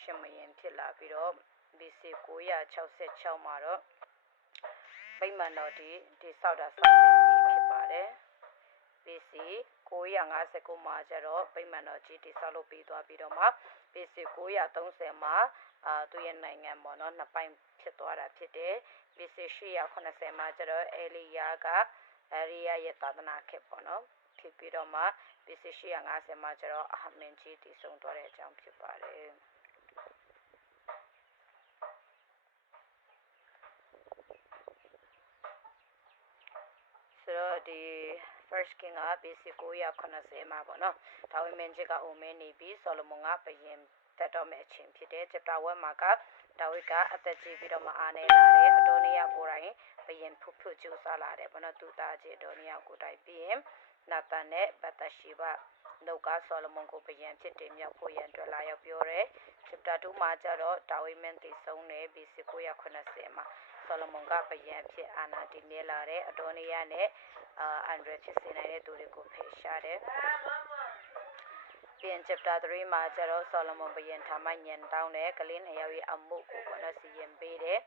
ရှင်မရင်ဖြစ်လာပြီးတော့ BC 966မှာတော့ဗိမာန်တော်ဒီဆောက်တာစတင်ပြီးဖြစ်ပါတယ် BC 959မှာကျတော့ဗိမာန်တော်ကြီးတိဆောက်လုပ်ပြီးသွားပြီးတော့မှ BC 930မှာသူရဲ့နိုင်ငံပေါ့နော်နှစ်ပိုင်းဖြစ်သွားတာဖြစ်တယ် BC 880မှာကျတော့အေလီယာကအေရီယာရဲ့သာသနာခေတ်ပေါ့နော်ဖြစ်ပြီးတော့မှ BC 850မှာကျတော့အာမင်ကြီးတည်ဆုံသွားတဲ့အကြောင်းဖြစ်ပါတယ်ဆိုတော့ဒီ first king က BC 980မှာပေါ့နော်ဒါဝိမင်းကြီးကအိုမင်းနေပြီးဆောလမွန်ကဘယင်တက်တော့မဲ့အချိန်ဖြစ်တယ် chapter 1မှာကဒါဝိကအသက်ကြီးပြီးတော့မှအာနေလာတယ်အတော်နီယာကိုယ်တိုင်ဘယင်ဖုကျူစားလာတယ်ဘောနော်သူသားကြီးအတော်နီယာကိုယ်တိုင်ပြီးရင်နာသန်နဲ့ဘတ်တရှိဘနှုတ်ကဆောလမွန်ကိုဘယင်ဖြစ်တင်မြောက်ဖို့ရန်အတွက်လာရောက်ပြောတယ် chapter 2မှာကျတော့ဒါဝိမင်းတည်ဆုံးတယ် BC 980မှာဆောလမွန်ကဘယင်ဖြစ်အာနာတည်မြဲလာတယ်အတော်နီယာနဲ့အန်ဒရဖြစ်စေနိုင်တဲ့သူတွေကိုဖယ်ရှားတယ်ပြန် chapter 3မှာကျတော့ဆောလမွန်ဘယင်ထာမညံတောင်းတဲ့ကလင်းအယောက်ရဲ့အမှုကိုဘောနော်စီရင်ပေးတယ်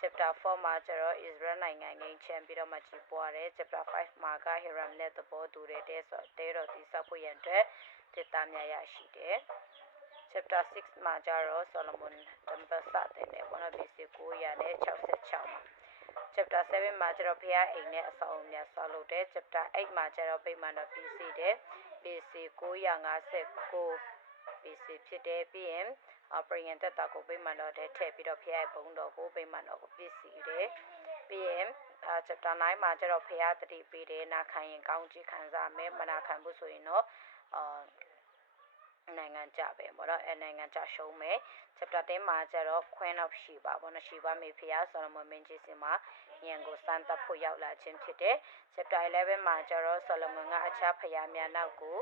chapter 4မှာကျတော့ Israel နိုင်ငံငိမ်းချမ်းပြီးတော့မှကြီးပွားတယ် chapter 5မှာက Hiram နဲ့သဘောတူတဲ့တဲတော်တိဆောက်ဖို့ရန်အတွက်တစ်သားများရရှိတယ် chapter 6မှာကျတော့ Solomon Temple စတင်တယ်ဘောနော် BC 966မှာ chapter 7မှာကျတော့ဖျားအိမ်နဲ့အဆောင်အများဆောက်လုပ်တယ် chapter 8မှာကျတော့ဗိမာန်တော်ပြီးစီးတယ် BC 959 BC ဖြစ်တယ်ပြီးရင်ပရိယန်တက်တာကိုဗိမာန်တော်ထဲထည့်ပြီးတော့ဖျားရဲ့ဘုံတော်ကိုဗိမာန်တော်ကိုပြည့်စည်တယ်ပြီးရင်chapter 9မှာကျတော့ဖျားတတိပေးတယ်နာခံရင်ကောင်းကြီးခံစားမယ်မနာခံဘူးဆိုရင်တော့နိုင်ငံကြပဲပေါ့နော်နိုင်ငံကြရှုံးမယ် chapter 10မှာကျတော့ Queen of Sheba ပေါ့နော် Sheba မေဖျားဆောလမွန်မင်းကြီးစင်မှာညံကိုစမ်းသပ်ဖို့ရောက်လာခြင်းဖြစ်တယ် chapter 11မှာကျတော့ဆောလမွန်ကအခြားဖျားများနောက်ကို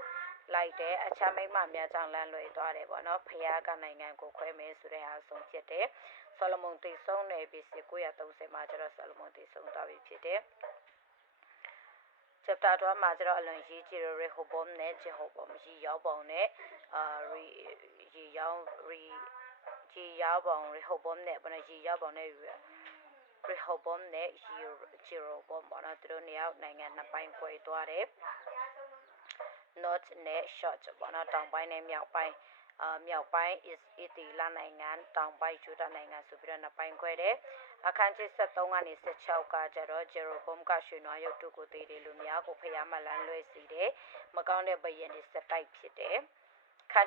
လိုက်တယ်အခြားမိမများကြောင့်လမ်းလွဲသွားတယ်ပေါ့နော်ဖျားကနိုင်ငံကိုခွဲမယ်ဆိုတဲ့ဟာဆုံးဖြစ်တယ်ဆောလမွန်တည်ဆုံးနယ် BC 930မှာကျတော့ဆောလမွန်တည်ဆုံးသွားပြီဖြစ်တယ်chapter 12မှာကျတော့အလွန်ရေးကြည့်ရဟိုဘုံနဲ့ဂျေဟိုဘုံရီရောက်ပုံနဲ့ရီရောက်ပုံရီဟိုဘုံနဲ့ဘယ်နဲ့ရီရောက်ပုံနဲ့ရီဟိုဘုံနဲ့ဂျီရိုဘုံပေါ့နော်သူတို့နေရာနိုင်ငံနှစ်ပိုင်းကွဲသွားတယ် north နဲ့ short ပေါ့နော်တောင်ပိုင်းနဲ့မြောက်ပိုင်းis အီတီလာနိုင်ငံတောင်ပိုင်းဂျူဒာနိုင်ငံဆိုပြီးတော့နှစ်ပိုင်းခွဲတယ်အခန်းကြီး73ကနေ16ကကျတော့ဂျေရိုဘုံကရွှေနွားရုပ်တုကိုတည်တယ်လူများကိုဖျားမလန်းလွဲစီတယ်မကောင်းတဲ့ဘယင်တွေစက်တိုက်ဖြစ်တယ်